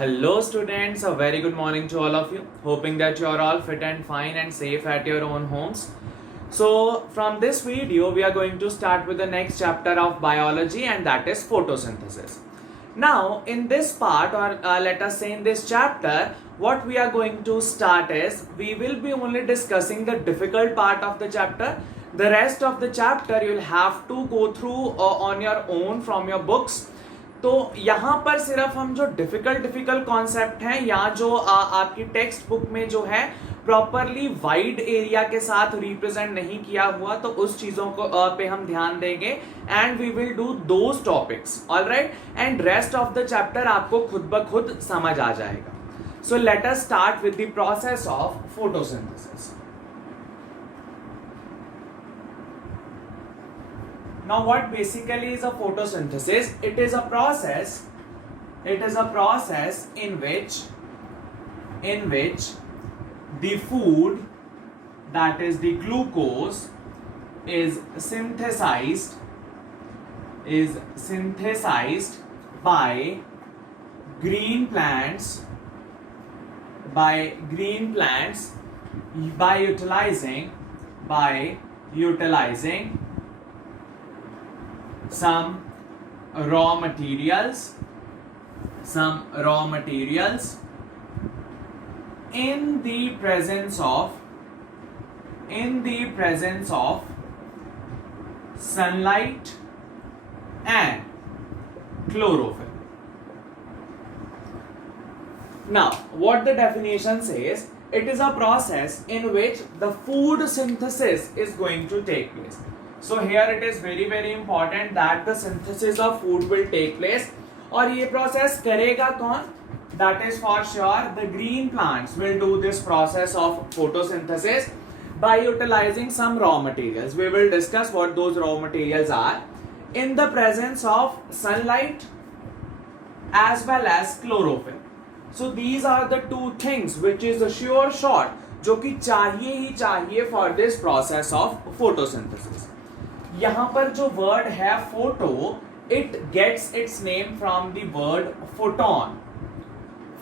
Hello students, a very good morning to all of you. Hoping that you are all fit and fine and safe at your own homes. So from this video we are going to start with the next chapter of biology, and that is photosynthesis. Now in this part, or let us say in this chapter, what we are going to start is we will be only discussing the difficult part of the chapter. The rest of the chapter you will have to go through on your own from your books. तो यहाँ पर सिर्फ हम जो difficult concept हैं या जो आपकी टेक्स्ट बुक में जो है प्रॉपरली वाइड एरिया के साथ रिप्रेजेंट नहीं किया हुआ, तो उस चीजों को पे हम ध्यान देंगे and we will do those topics, alright, and rest of the chapter आपको खुद ब खुद समझ आ जाएगा. So let us start with the process of photosynthesis. Now what basically is a photosynthesis? It is a process in which the food, that is the glucose, is synthesized by green plants by utilizing some raw materials in the presence of sunlight and chlorophyll. Now what the definition says, it is a process in which the food synthesis is going to take place. So here it is very important that the synthesis of food will take place. और ये process करेगा कौन? That is for sure the green plants will do this process of photosynthesis by utilizing some raw materials. We will discuss what those raw materials are in the presence of sunlight as well as chlorophyll. So these are the two things which is a sure shot जो कि चाहिए ही चाहिए for this process of photosynthesis. यहां पर जो word है photo, it gets its name from the word photon.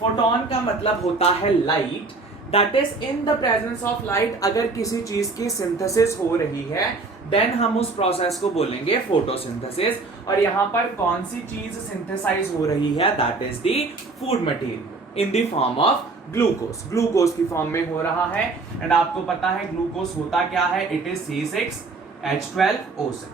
Photon का मतलब होता है light. That is in the presence of light अगर किसी चीज की सिंथेसिस हो रही है देन हम उस प्रोसेस को बोलेंगे फोटोसिंथेसिस. और यहां पर कौन सी चीज सिंथेसाइज हो रही है? That is the food material in the form of glucose. Glucose की फॉर्म में हो रहा है. एंड आपको पता है ग्लूकोज होता क्या है? It is C6H12O6.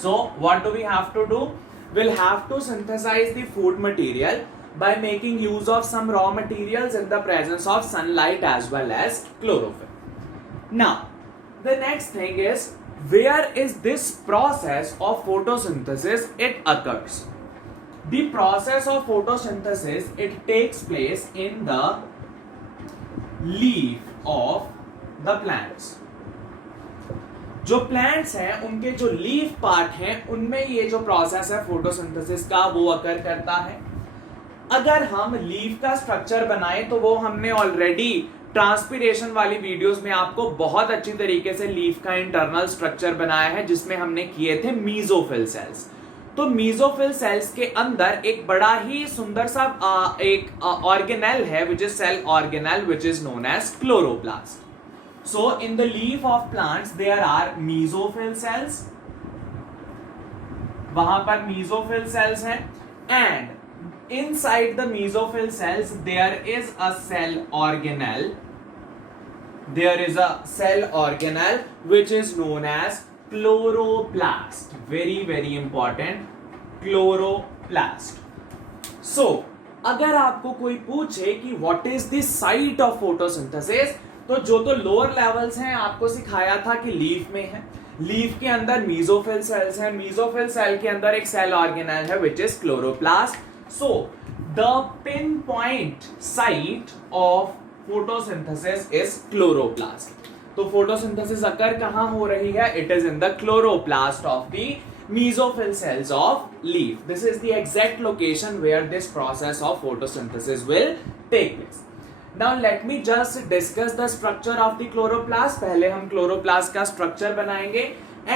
So what do we have to do? We'll have to synthesize the food material by making use of some raw materials in the presence of sunlight as well as chlorophyll. Now the next thing is, where is this process of photosynthesis it occurs? The process of photosynthesis, it takes place in the leaf of the plants. जो plants हैं उनके जो leaf part हैं उनमें ये जो process है photosynthesis का वो अकर करता है. अगर हम लीफ का स्ट्रक्चर बनाएं तो वो हमने ऑलरेडी ट्रांसपिरेशन वाली वीडियोस में आपको बहुत अच्छी तरीके से लीफ का इंटरनल स्ट्रक्चर बनाया है जिसमें हमने किए थे मीजोफिल सेल्स. तो मीजोफिल सेल्स के अंदर एक बड़ा ही सुंदर सा एक ऑर्गेनेल है which is cell organelle which is known as chloroplast. So in the leaf of plants there are mesophyll cells. वहां पर mesophyll cells हैं and inside the mesophyll cells there is a cell organelle. There is a cell organelle which is known as chloroplast. Very important, chloroplast. So अगर आपको कोई पूछे कि what is the site of photosynthesis, तो जो तो lower levels हैं आपको सिखाया था कि लीफ में है. लीफ के अंदर मीजोफिल सेल्स हैं. मीजोफिल सेल के अंदर एक सेल ऑर्गेनेल है which is chloroplast. So the pin point site of photosynthesis is chloroplast. तो फोटोसिंथेसिस अकर कहां हो रही है? It is in the chloroplast of the mesophyll cells of leaf. This is the exact location where this process of photosynthesis will take place. Now let me just discuss the structure of the chloroplast. पहले हम chloroplast का structure बनाएंगे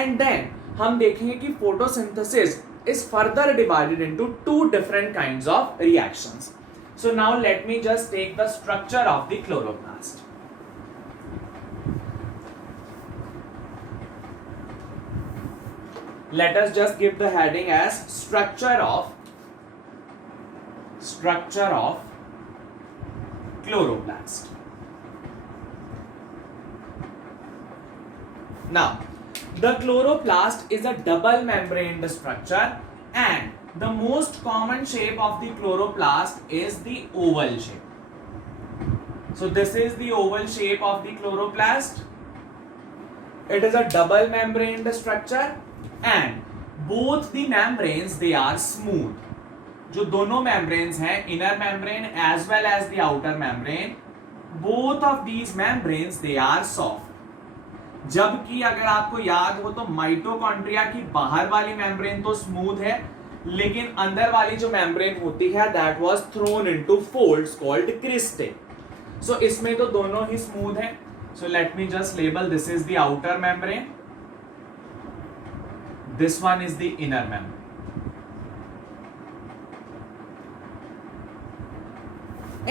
and then हम देखेंगे कि photosynthesis is further divided into two different kinds of reactions. So now let me just take the structure of the chloroplast. Let us just give the heading as structure of chloroplast. Now, the chloroplast is a double membraned structure, and the most common shape of the chloroplast is the oval shape. So this is the oval shape of the chloroplast. It is a double membraned structure, and both the membranes, they are smooth. जो दोनों membranes हैं, inner membrane as well as the outer membrane, both of these membranes, they are soft. जबकि अगर आपको याद हो तो mitochondria की बाहर वाली मेम्ब्रेन तो स्मूथ है, लेकिन अंदर वाली जो मेम्ब्रेन होती है that was thrown into folds called cristae. So इसमें तो दोनों ही स्मूथ है. So let me just label, this is the outer membrane, this one is the inner membrane.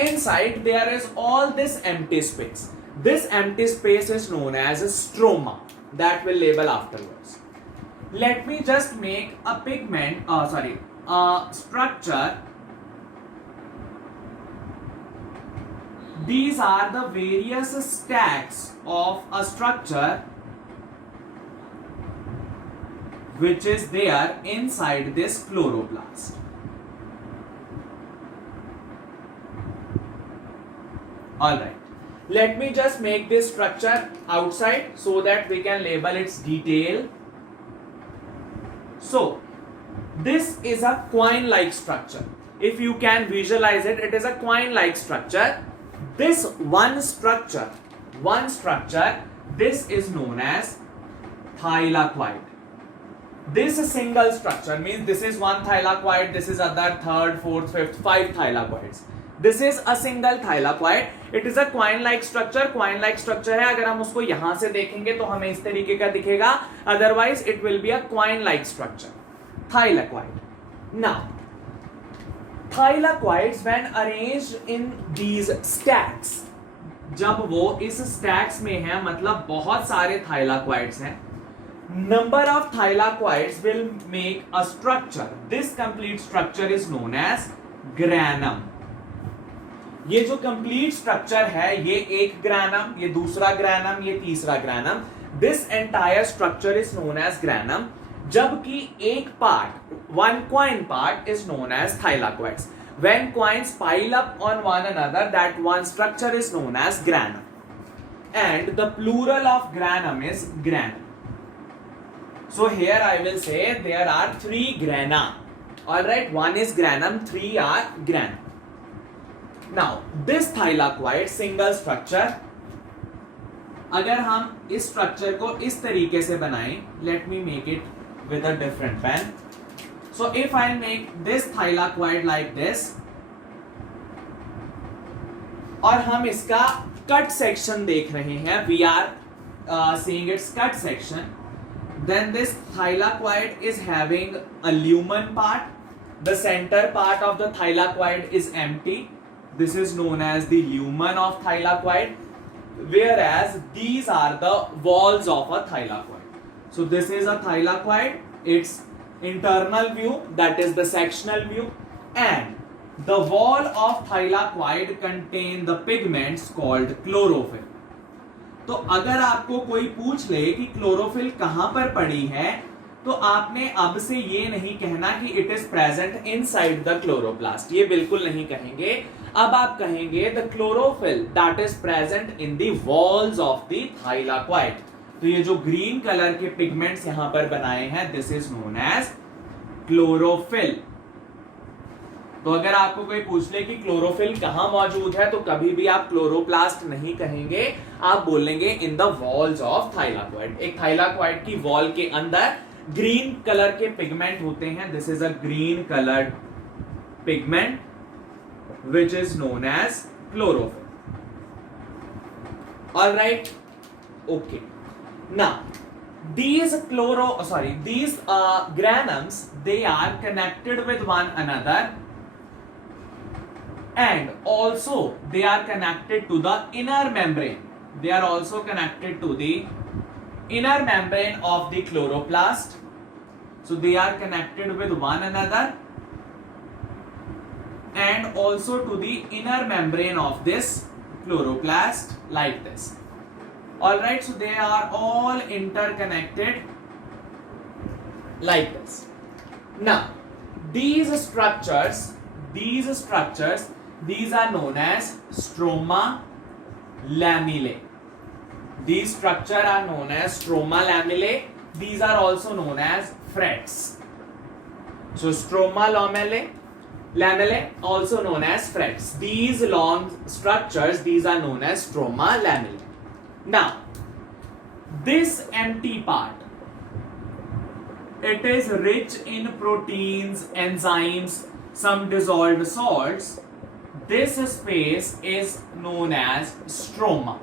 Inside there is all this empty space. This empty space is known as a stroma, that will label afterwards. Let me just make a structure. These are the various stacks of a structure which is there inside this chloroplast. Alright, let me just make this structure outside so that we can label its detail. So, this is a coin-like structure. If you can visualize it, it is a coin-like structure. This one structure, this is known as thylakoid. This single structure means this is one thylakoid, this is other, third, fourth, fifth, 5 thylakoids. This is a single thylakoid. It is a coin-like structure. Coin-like structure है, अगर हम उसको यहां से देखेंगे तो हमें इस तरीके का दिखेगा. Otherwise, it will be a coin-like structure. Thylakoid. Now, thylakoids when arranged in these stacks, जब वो इस stacks में है, मतलब बहुत सारे thylakoids हैं, number of thylakoids will make a structure. This complete structure is known as granum. ये जो कंप्लीट स्ट्रक्चर है, ये एक ग्रैनम, ये दूसरा ग्रैनम, ये तीसरा granum, this entire structure is known as granum. जबकि एक part, one coin part is known as thylakoids. When coins pile up on one another, that one structure is known as granum. And the plural of granum is granum. So here I will say there are 3 grana. Alright, 1 is granum, 3 are granum. Now, this thylakoid single structure, अगर हम इस structure को इस तरीके से बनाएं, let me make it with a different pen. So if I make this thylakoid like this, और हम इसका कट सेक्शन देख रहे हैं, we are seeing its cut section, then this thylakoid is having a lumen part. The center part of the thylakoid is empty. This is known as the lumen of thylakoid, whereas these are the walls of a thylakoid. So this is a thylakoid, its internal view, that is the sectional view, and the wall of thylakoid contain the pigments called chlorophyll. तो अगर आपको कोई पूछ ले कि chlorophyll कहां पर पड़ी है, तो आपने अब से ये नहीं कहना कि it is present inside the chloroplast. ये बिल्कुल नहीं कहेंगे. अब आप कहेंगे the chlorophyll that is present in the walls of the thylakoid. तो ये जो ग्रीन कलर के पिगमेंट्स यहां पर बनाए हैं, this is known as chlorophyll. तो अगर आपको कोई पूछ ले कि क्लोरोफिल कहां मौजूद है, तो कभी भी आप क्लोरोप्लास्ट नहीं कहेंगे, आप बोलेंगे in the walls of thylakoid. एक thylakoid की वॉल के अंदर ग्रीन कलर के पिगमेंट होते हैं. This is a green coloured pigment which is known as chlorophyll. All right, okay. Now these granums, they are connected with one another and also they are connected to the inner membrane. They are also connected to the inner membrane of the chloroplast. So they are connected with one another and also to the inner membrane of this chloroplast, like this. Alright, so they are all interconnected like this. Now, these structures, these are known as stroma lamellae. These structures are known as stroma lamellae. These are also known as frets. So stroma lamellae, also known as frets. These long structures, these are known as stroma lamellae. Now, this empty part, it is rich in proteins, enzymes, some dissolved salts. This space is known as stroma.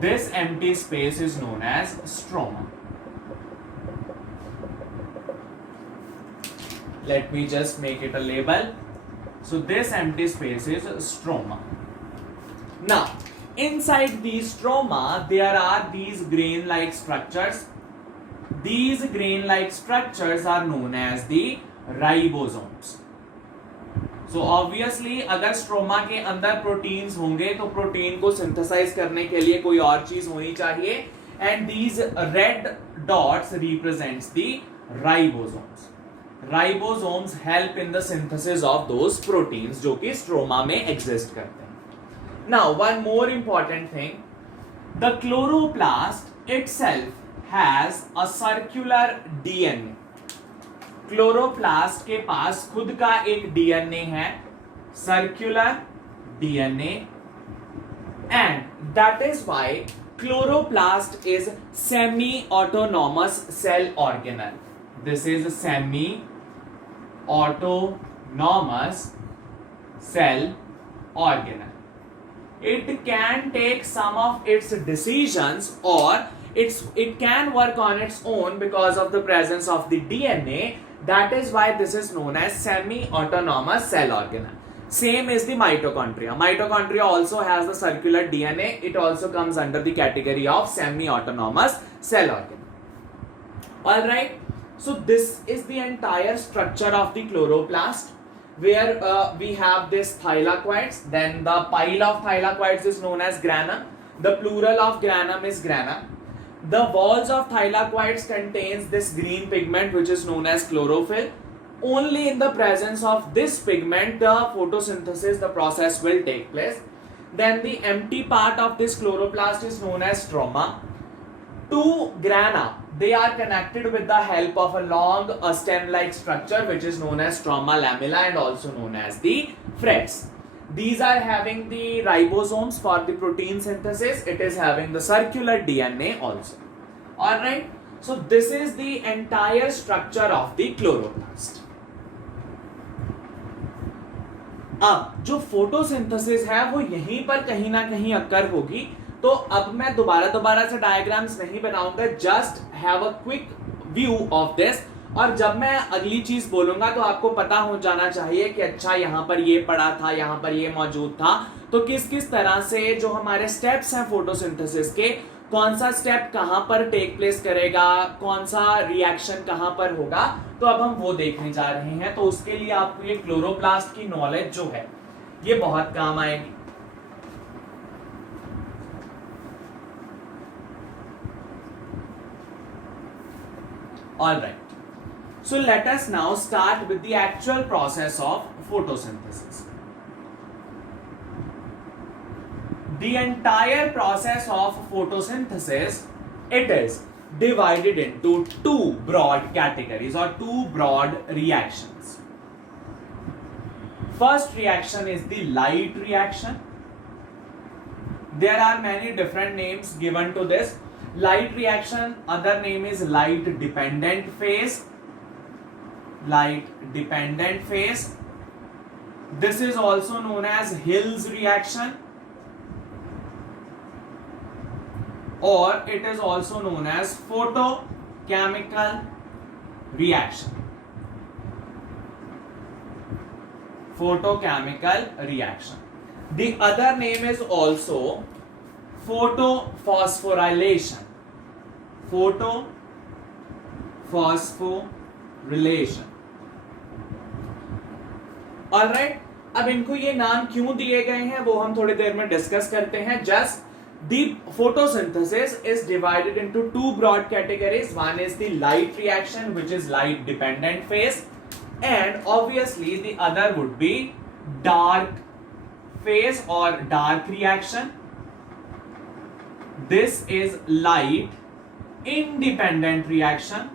This empty space is known as stroma. Let me just make it a label. So this empty space is stroma. Now, inside the stroma, there are these grain-like structures. These grain-like structures are known as the ribosomes. So obviously, अगर stroma के अंदर proteins होंगे तो protein को synthesise करने के लिए कोई और चीज होनी चाहिए, and these red dots represents the ribosomes. Ribosomes help in the synthesis of those proteins जो कि स्ट्रोमा में exist करते हैं. Now, one more important thing, the chloroplast itself has a circular DNA. Chloroplast के पास खुद का एक डीएनए है, circular DNA, and that is why chloroplast is semi autonomous cell organelle. This is semi autonomous cell organelle. It can take some of its decisions or it can work on its own because of the presence of the DNA. That is why this is known as semi-autonomous cell organelle. Same is the mitochondria. Mitochondria also has the circular DNA. It also comes under the category of semi-autonomous cell organelle. Alright, so this is the entire structure of the chloroplast, where we have this thylakoids. Then the pile of thylakoids is known as grana. The plural of granum is grana. The walls of thylakoids contains this green pigment which is known as chlorophyll. Only in the presence of this pigment the photosynthesis, the process will take place. Then the empty part of this chloroplast is known as stroma. Two grana, they are connected with the help of a long stem-like structure which is known as stroma lamella and also known as the frets. These are having the ribosomes for the protein synthesis. It is having the circular DNA also. Alright, so this is the entire structure of the chloroplast. अब जो photosynthesis है वो यहीं पर कहीं ना कहीं occur होगी. तो अब मैं दोबारा से डायग्राम्स नहीं बनाऊंगा, just have a quick view of this. और जब मैं अगली चीज बोलूंगा तो आपको पता हो जाना चाहिए कि अच्छा यहाँ पर ये पड़ा था, यहाँ पर ये मौजूद था. तो किस किस तरह से जो हमारे स्टेप्स हैं फोटोसिंथेसिस के, कौन सा स्टेप कहां पर टेक प्लेस करेगा, कौन सा रिएक्शन कहां पर होगा, तो अब हम वो देखने जा रहे हैं. तो उसके लिए आपको ये क्लोरोप्लास्ट की नॉलेज जो है ये बहुत काम आएगी. Alright. So let us now start with the actual process of photosynthesis. The entire process of photosynthesis, it is divided into two broad categories or two broad reactions. First reaction is the light reaction. There are many different names given to this. Light reaction, other name is light dependent phase. Light dependent phase. This is also known as Hill's reaction, or it is also known as photochemical reaction. photochemical reaction. The other name is also photophosphorylation. Photophosphorylation. Alright, अब इनको ये नाम क्यों दिए गए हैं वो हम थोड़ी देर में डिस्कस करते हैं. Just the photosynthesis is divided into two broad categories. One is the light reaction, which is light dependent phase, and obviously the other would be dark phase or dark reaction. This is light independent reaction.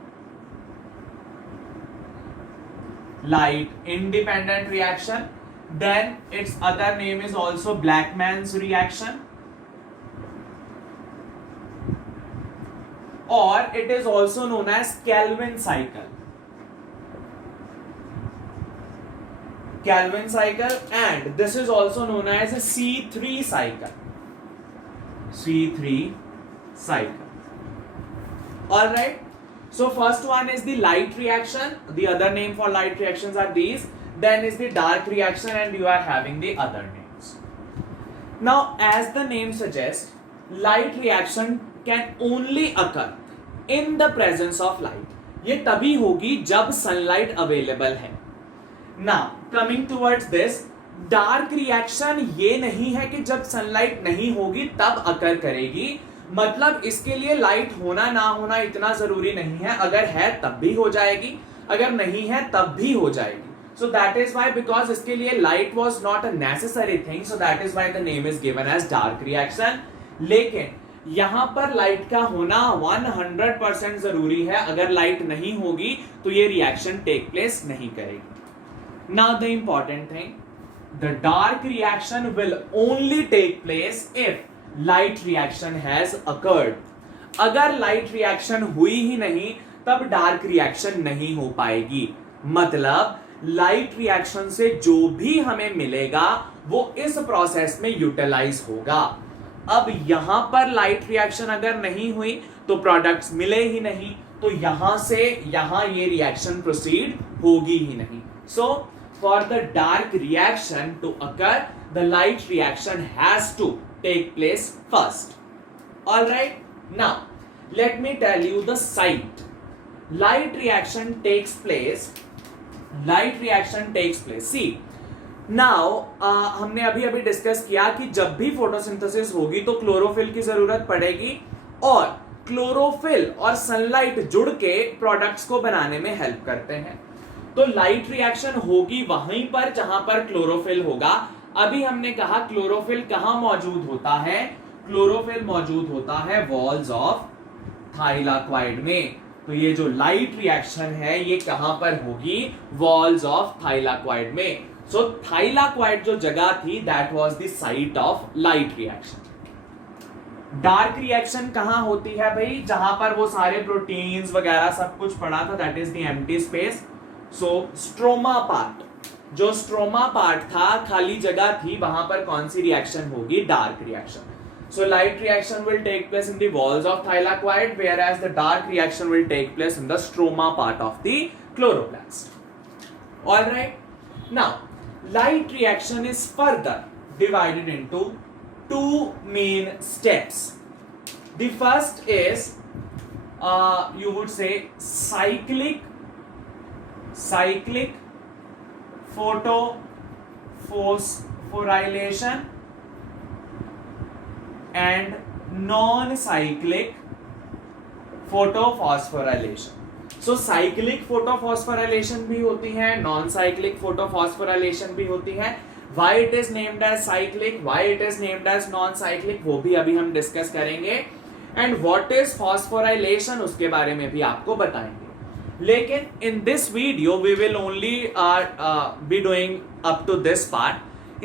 Light independent reaction. Then its other name is also Blackman's reaction, or it is also known as Calvin cycle. Calvin cycle, and this is also known as a C3 cycle. C3 cycle. All right. So first one is the light reaction. The other name for light reactions are these. Then is the dark reaction, and you are having the other names. Now, as the name suggests, light reaction can only occur in the presence of light. ये तभी होगी जब sunlight available है. Now, coming towards this, dark reaction ये नहीं है कि जब sunlight नहीं होगी तब occur करेगी. मतलब इसके लिए लाइट होना ना होना इतना जरूरी नहीं है. अगर है तब भी हो जाएगी, अगर नहीं है तब भी हो जाएगी. So that is why, because इसके लिए light was not a necessary thing, so that is why the name is given as dark reaction. लेकिन यहां पर लाइट का होना 100% जरूरी है. अगर लाइट नहीं होगी तो ये रिएक्शन टेक प्लेस नहीं करेगी. Now the important thing, the dark reaction will only take place if light reaction has occurred. अगर light reaction हुई ही नहीं तब dark reaction नहीं हो पाएगी. मतलब लाइट रिएक्शन से जो भी हमें मिलेगा वो इस प्रोसेस में यूटिलाइज होगा. अब यहां पर लाइट रिएक्शन अगर नहीं हुई तो प्रोडक्ट्स मिले ही नहीं, तो यहां से यहां ये रिएक्शन प्रोसीड होगी ही नहीं. So for the dark reaction to occur the light reaction has to take place first. Alright, now let me tell you the site. Light reaction takes place. Light reaction takes place. See now हमने अभी discuss किया कि जब भी photosynthesis होगी तो chlorophyll की जरूरत पड़ेगी, और क्लोरोफिल और सनलाइट जुड़ के प्रोडक्ट्स को बनाने में हेल्प करते हैं. तो लाइट रिएक्शन होगी वहीं पर जहां पर क्लोरोफिल होगा. अभी हमने कहा क्लोरोफिल कहां मौजूद होता है. क्लोरोफिल मौजूद होता है वॉल्स ऑफ थाइलाक्वाइड में. तो ये जो लाइट रिएक्शन है ये कहां पर होगी, वॉल्स ऑफ थाइलाक्वाइड में. सो थाइलाक्वाइड जो जगह थी that was the site of light reaction. Dark reaction कहां होती है भाई, जहां पर वो सारे प्रोटीन्स वगैरह सब कुछ पड़ा था, that is the empty space. So stroma part, जो स्ट्रोमा पार्ट था, खाली जगह थी, वहां पर कौन सी रिएक्शन होगी, dark reaction. So light reaction will take place in the walls of thylakoid, whereas the dark reaction will take place in the stroma part of the chloroplast. All right. Now, light reaction is further divided into two main steps. The first is, you would say, cyclic photophosphorylation and non-cyclic photophosphorylation. So cyclic photophosphorylation भी होती है, non-cyclic photophosphorylation भी होती है. Why it is named as cyclic, why it is named as non-cyclic, वो भी अभी हम डिस्कस करेंगे. And what is phosphorylation, उसके बारे में भी आपको बताएंगे. लेकिन in this video we will only be doing up to this part.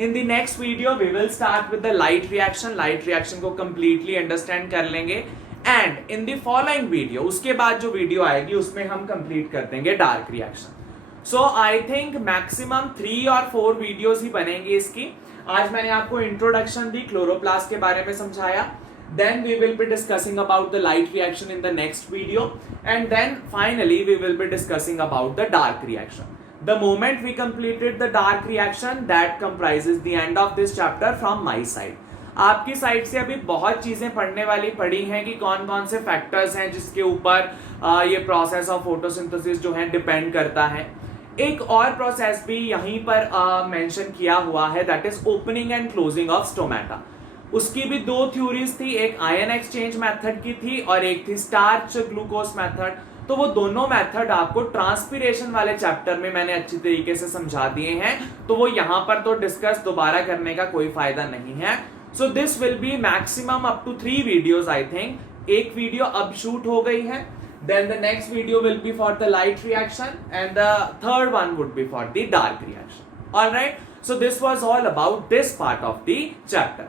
In the next video we will start with the light reaction. Light reaction को completely understand कर लेंगे, and in the following video, उसके बाद जो video आएगी उसमें हम complete कर देंगे dark reaction. So I think maximum 3 और 4 वीडियोस ही बनेंगे इसकी. आज मैंने आपको इंट्रोडक्शन दी, क्लोरोप्लास्ट के बारे में समझाया. Then we will be discussing about the light reaction in the next video, and then finally we will be discussing about the dark reaction. the moment we completed the dark reaction, that comprises the end of this chapter from my side. आपकी side से अभी बहुत चीजें पढ़ने वाली पड़ी हैं कि कौन कौन से फैक्टर्स हैं जिसके ऊपर ये प्रोसेस ऑफ फोटोसिंथेसिस जो है डिपेंड करता है. एक और प्रोसेस भी यहीं पर मेंशन किया हुआ है, that is opening and closing of stomata. उसकी भी दो थ्योरीज थी, एक आयन एक्सचेंज मेथड की थी और एक थी स्टार्च ग्लूकोज मेथड. तो वो दोनों मेथड आपको ट्रांसपिरेशन वाले चैप्टर में मैंने अच्छी तरीके से समझा दिए हैं, तो वो यहां पर तो डिस्कस दोबारा करने का कोई फायदा नहीं है. So this will be maximum up to 3 videos I think. एक वीडियो अब शूट हो गई है, then the next video will be for the light reaction and the third one would be for the dark reaction. All right, so this was all about this part of the chapter.